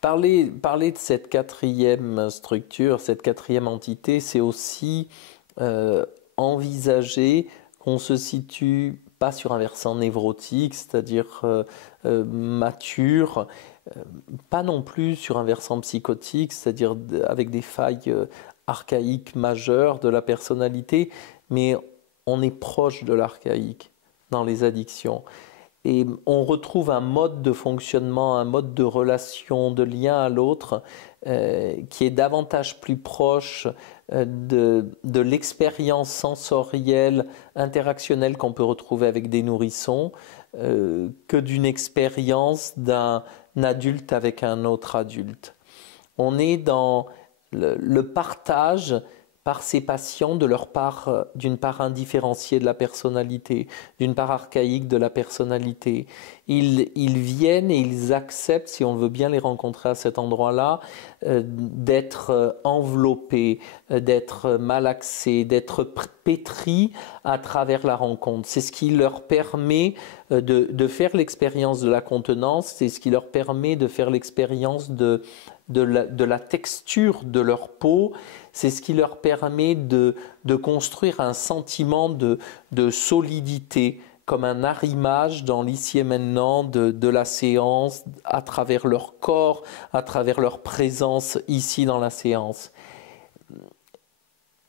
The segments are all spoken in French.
Parler de cette quatrième structure, cette quatrième entité, c'est aussi envisager qu'on se situe pas sur un versant névrotique, c'est-à-dire mature, euh, pas non plus sur un versant psychotique, c'est-à-dire avec des failles archaïques majeures de la personnalité, mais on est proche de l'archaïque dans les addictions. Et on retrouve un mode de fonctionnement, un mode de relation, de lien à l'autre, qui est davantage plus proche de l'expérience sensorielle, interactionnelle qu'on peut retrouver avec des nourrissons, que d'une expérience d'un adulte avec un autre adulte. On est dans le partage par ces patients de leur part, d'une part indifférenciée de la personnalité, d'une part archaïque de la personnalité. Ils viennent et ils acceptent, si on veut bien les rencontrer à cet endroit-là, d'être enveloppés, d'être malaxés, d'être pétris à travers la rencontre. C'est ce qui leur permet de faire l'expérience de la contenance, c'est ce qui leur permet de faire l'expérience de la texture de leur peau, c'est ce qui leur permet de construire un sentiment de solidité, comme un arrimage dans l'ici et maintenant de la séance, à travers leur corps, à travers leur présence ici dans la séance.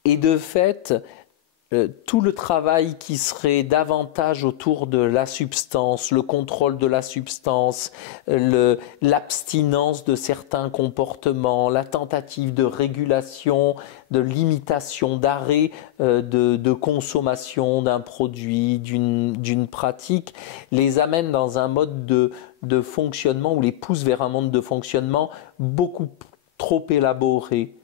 Et de fait, tout le travail qui serait davantage autour de la substance, le contrôle de la substance, l'abstinence de certains comportements, la tentative de régulation, de limitation, d'arrêt de consommation d'un produit, d'une pratique, les amène dans un mode de fonctionnement ou les pousse vers un mode de fonctionnement beaucoup trop élaboré,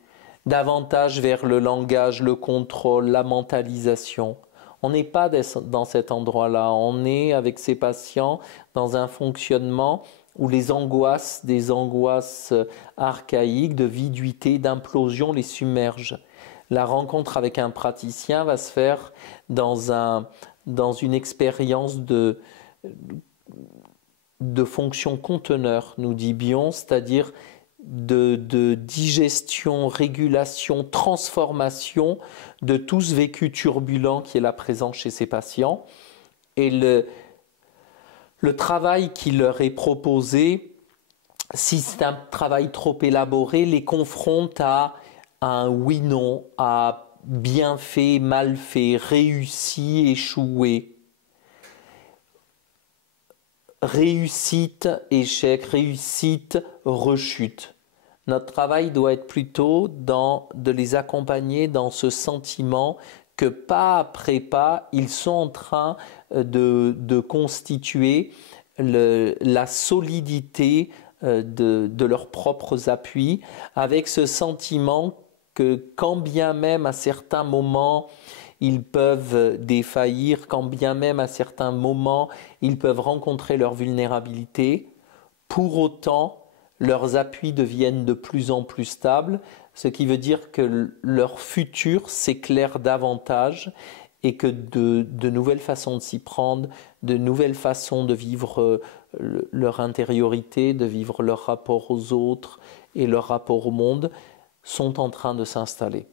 davantage vers le langage, le contrôle, la mentalisation. On n'est pas dans cet endroit-là, on est avec ces patients dans un fonctionnement où les angoisses, des angoisses archaïques, de viduité, d'implosion les submergent. La rencontre avec un praticien va se faire dans une expérience de fonction conteneur, nous dit Bion, c'est-à-dire de digestion, régulation, transformation de tout ce vécu turbulent qui est là présent chez ces patients. Et le travail qui leur est proposé, si c'est un travail trop élaboré, les confronte à un oui-non, à bien fait, mal fait, réussi, échoué. Réussite, échec, réussite, rechute. Notre travail doit être plutôt de les accompagner dans ce sentiment que pas après pas, ils sont en train de constituer la solidité de leurs propres appuis, avec ce sentiment que quand bien même à certains moments, ils peuvent défaillir, quand bien même à certains moments, ils peuvent rencontrer leur vulnérabilité, pour autant, leurs appuis deviennent de plus en plus stables, ce qui veut dire que leur futur s'éclaire davantage et que de nouvelles façons de s'y prendre, de nouvelles façons de vivre leur intériorité, de vivre leur rapport aux autres et leur rapport au monde sont en train de s'installer.